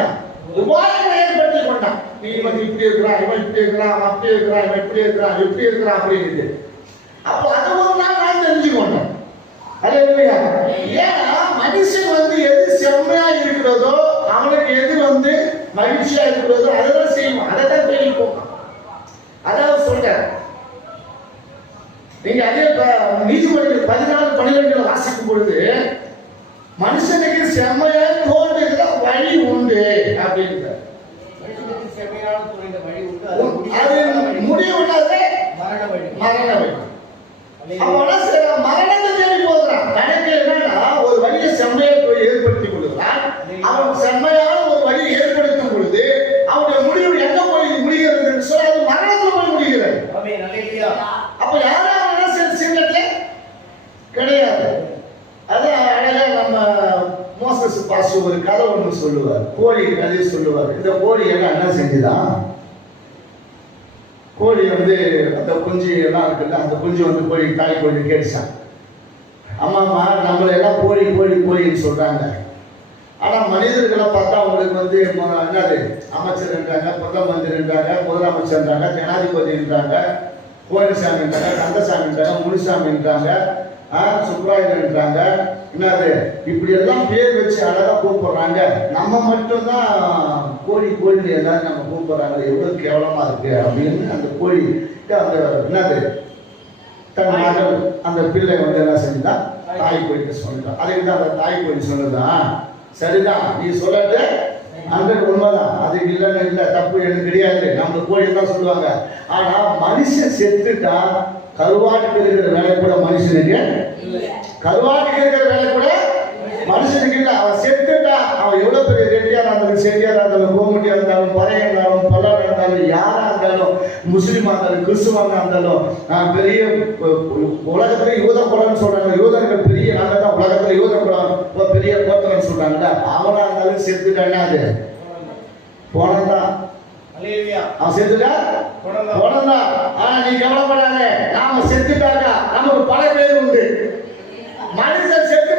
செஞ்சான்? உபாயங்களை ஏற்படுத்தி கொண்டான். நீ வந்து இப்படி இருக்கிறான், இவன் இப்படி இருக்கிறான், அவன் அப்படி இருக்கிறான், இவன் இப்படி இருக்கிறான், இப்படி இருக்கிறான் அப்படின்னு. அப்போ அதை ஒரு நாள் நான் தெரிஞ்சுக்கொண்டேன். அல்லேலூயா. ஏன்னா மனுஷன் வந்து எது செம்மையா இருக்கிறதோ, அவனுக்கு எது வந்து மகிழ்ச்சியா இருக்கிறதோ அதைதான் செய்வான், அதை தான் தேடி போவான். அதாவது சொல்றேன், நீங்க அதே நீதிமொழிகள் 14:12 வாசிக்கும் பொழுது மனுஷனுக்கு செம்மையா தோன்றுகிற வழி உண்டு அப்படின்ற. அது முடிவுனாலே மரண வழி. அவன் மரணத்தை தேடி போகிறான். கணக்கு என்னன்னா, ஒரு வழியை செம்மையா ஏற்படுத்திக் கொள்கிறான். அவன் செம்மையான ஒரு வழியை ஏற்படுத்தும் பொழுது அவனுடைய முடிவு எங்க போய் முடிகிறது சொல்ல, அது மரணத்தில் போய் முடிகிறது. அப்ப யாரும் கிடையாது. அதான் அழகா நம்ம மோசஸ் பாஸ் ஒரு கதை ஒன்று சொல்லுவார், கோழி கதையை சொல்லுவார். இந்த கோழி எல்லாம் என்ன செஞ்சுதான், கோழி வந்து அந்த குஞ்சு எல்லாம் இருக்குல்ல, அந்த குஞ்சு வந்து கோழி தாய் கோழி கேட்டுச்சான், அம்மாம்மா நம்மளை எல்லாம் கோழி கோழி கோழின்னு சொல்றாங்க. ஆனா மனிதர்களை பார்த்தா அவங்களுக்கு வந்து என்னது அமைச்சர்ன்றாங்க, பிரதம மந்திரின்றாங்க, முதலமைச்சர்ன்றாங்க, ஜனாதிபதின்றாங்க, கோயில்சாமின்றாங்க, கந்தசாமின்றாங்க, முனிசாமின்றாங்க, சுப்ராயன்றாங்க, என்னது இப்படி எல்லாம் பேர் வச்சு அழகா கூப்பிடுறாங்க. நம்ம மட்டும்தான் கோழி கோழி எல்லாரும் நம்ம கூப்பிடுறாங்க, எவ்வளவு கேவலமா இருக்கு அப்படின்னு அந்த கோழி அந்த என்னது தன் மகள் அந்த பிள்ளை வந்து என்ன செஞ்சா தாய் கோழிக்கு சொல்லிட்டான். அதுக்கு தான் அந்த தாய் கோழி சொன்னதான் சரிதான், நீ சொல்றது அந்த உண்மைதான், அது இல்லைன்னு இல்லை, தப்பு எனக்கு கிடையாது, நம்ம கோழி தான் சொல்லுவாங்க. ஆனா மனுஷன் செத்துட்டா கருவாட்டுக்கு இருக்கிற வேலை கூட மனுஷனுக்கு, கருவாட்டுக்கு இருக்கிற வேலை கூட மனுஷனுக்கு இல்லை. அவன் செத்துட்டா அவன் எவ்வளவு பெரிய ரெட்டியா இருந்தாலும், செடியா இருந்தாலும், கோமுட்டியா இருந்தாலும், பறையா இருந்தாலும், பல்லாடா இருந்தாலும், யாரா இருந்தாலும், முஸ்லீமா இருந்தாலும், கிறிஸ்துவாங்க இருந்தாலும், பெரிய உலகத்துல யூத குலம்னு சொல்றாங்க, யூதர்கள் பெரிய நல்லதான் உலகத்துல யூத குலம் பெரிய கோத்திரம்னு சொல்றாங்கல்ல, அவனா இருந்தாலும் செத்துட்டான்னா அது போனதான். அவன் செத்துட்டா போனதான். ஆனா நீ கவலைப்படாத, நாம செத்துட்டாக்கா நமக்கு பல பேர் உண்டு. மனுஷன் செத்து